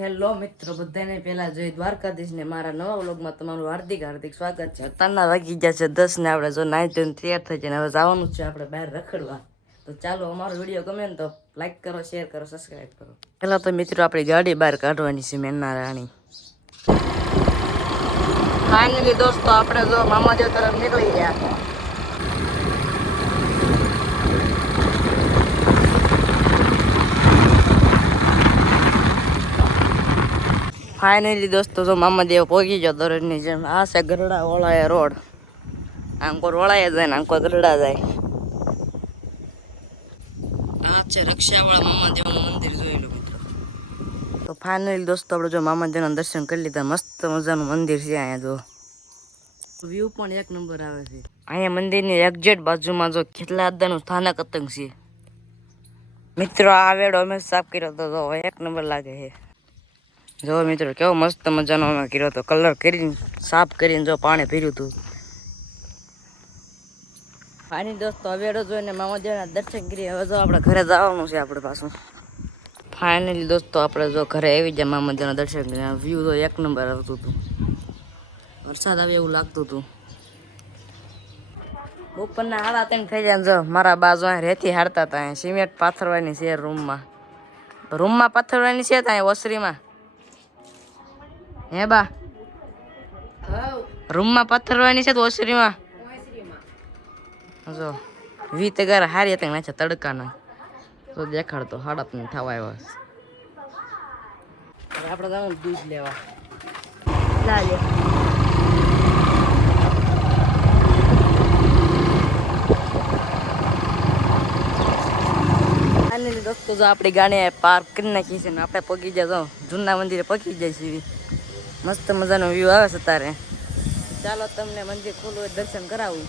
Hello મિત્રો, બધાને પહેલા જય દ્વારકાધીશ ને મારા નવા વ્લોગમાં તમારું હાર્દિક હાર્દિક સ્વાગત છે. અત્યારના વાગી ગયા છે 10 ને આપણે જો નાઈ ધોઈને તૈયાર થઈ જાય હવે જવાનું છે આપણે બહાર રખડવા. તો ચાલો, અમારો વિડીયો ગમે ને તો લાઈક કરો, શેર કરો, સબસ્ક્રાઈબ કરો. પહેલા તો મિત્રો આપણી ગાડી બહાર કાઢવાની છે મેના રાણી. ફાઇનલી દોસ્તો આપણે જો મામાદેવ તરફ નીકળી ગયા. ફાઇનલી દોસ્તો જો મામાદેવ પહોંચી ગયો દરરોજની જેમ. આ છે ગરડા ઓળાયા રોડ. આમ કોઈ ઓળાયા જાય ને આમ કોઈ ગરડા જાય. આ છે રક્ષાવાળા મામાદેવનું મંદિર, જોઈ લો મિત્રો. તો ફાઇનલી દોસ્તો આપણે જો મામાદેવના દર્શન કરી લીધા. મસ્ત મજાનું મંદિર છે. અહીંયા જો વ્યૂ પણ એક નંબર આવે છે. અહીંયા મંદિરની એક્ઝેક્ટ બાજુમાં જો કેટલા અદ્દાનું સ્થાનક અતંગ છે મિત્રો. આ વેડો અમે સાફ કર્યો તો જો એક નંબર લાગે છે. જો મિત્રો કેવો મસ્ત મજાનો અમે કર્યો હતો. કલર કરીને સાફ કરીને જો પાણી પીર્યું હતું. પાણી દોસ્તો હવેડો જોઈને મામાદેવના દર્શન કરી હવે જો આપણે ઘરે જવાનું છે આપણે પાછું. ફાઇનલી દોસ્તો આપણે જો ઘરે આવી જાય મામાદેવના દર્શન કરીને. વ્યૂ તો એક નંબર આવતું હતું. વરસાદ આવે એવું લાગતું હતું. બપોરના હાડા ત્રણ થઈ જાય જો મારા બાજુ અહીં રેતી હારતા હતા. અહીં સિમેન્ટ પાથરવાની છે રૂમમાં પાથરવાની છે ત્યાં ઓસરીમાં. હે બા, રૂમમાં પથ્થરવાની છે તો ઓસરીમાં જો 20 હારી હતા નાચા તડકાના તો દેખાડતો. હાડા પણ થવા આવ્યા આપણે જવાનું દૂધ લેવા. દોસ્તો જો આપણી ગાડી પાર્ક કરી નાખી છે ને આપણે પગી જાય જૂના મંદિરે પગી જાય છે. મસ્ત મજાનો વ્યૂ આવે છે તારે. ચાલો તમને મંદિર ખુલ્લું હોય દર્શન કરાવું.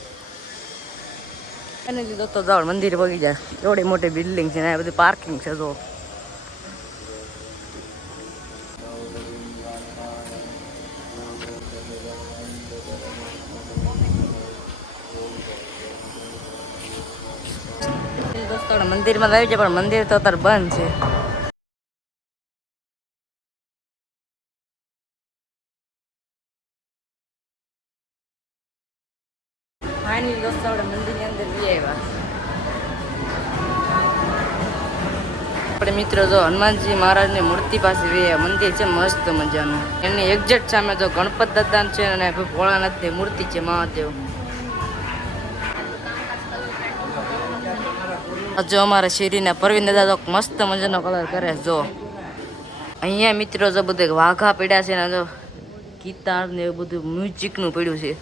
અને દોસ્તો જાઓ મંદિરે પગી જાય. એવડી મોટી બિલ્ડિંગ છે ને બધી પાર્કિંગ છે. જો દોસ્તો મંદિરમાં આવી જાય પણ મંદિર તો અત્યારે બંધ છે. ફાઇનલી દોસ્તો આપણે મંદિરની અંદર જઈ આવ્યા. આપણે મિત્રો જો હનુમાનજી મહારાજની મૂર્તિ પાસે મંદિર છે મસ્ત મજાનું. એની એક્ઝેક્ટ સામે જો ગણપત દાદા છે અને ભોળાનાથની મૂર્તિ છે મહાદેવ. જો અમારા શેરીના પરવીન દાદા તો મસ્ત મજાનો કલર કરે. જો અહીંયા મિત્રો જો બધું વાઘા પડ્યા છે ને જો ગીતાર ને એવું બધું મ્યુઝિકનું પડ્યું છે.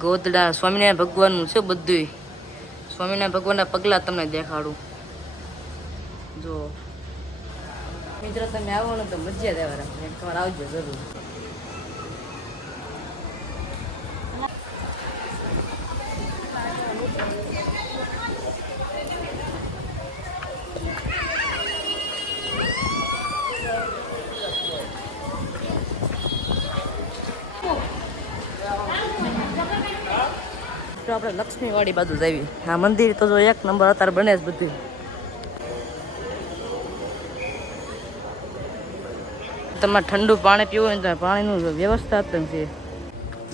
ગોદડા સ્વામિનારાયણ ભગવાનનું છે બધું. સ્વામિનારાયણ ભગવાનના પગલાં તમને દેખાડું. જો મિત્રો તમે આવો ને તો મજા જ આવે. તમારે આવજો જરૂર. આપણે લક્ષ્મીવાડી બાજુ જઈએ. આ મંદિર તો જો એક નંબર અત્યારે બને જ બધું. તમારે ઠંડુ પાણી પીવું હોય તો પાણીનું વ્યવસ્થા છે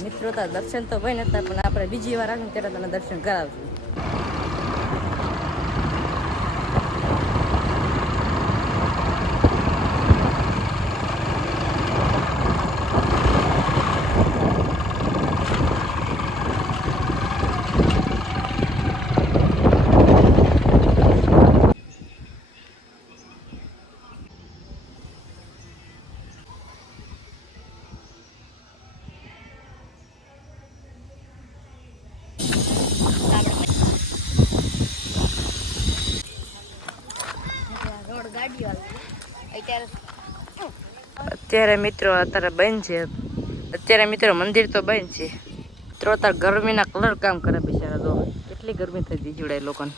મિત્રો. તાર દર્શન તો ભાઈ નતા પણ આપણે બીજી વાર આવીને ત્યારે તને દર્શન કરાવશું. અત્યારે મિત્રો અત્યારે બંધ છે. અત્યારે મિત્રો મંદિર તો બંધ છે મિત્રો. અત્યારે ગરમીના કલર કામ કરે બિચારા. તો કેટલી ગરમી થઈ ગઈ જોડાય લોકોને.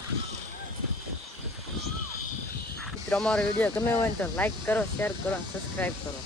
મિત્રો અમારો વિડીયો ગમે હોય ને તો લાઈક કરો, શેર કરો, સબસ્ક્રાઈબ કરો.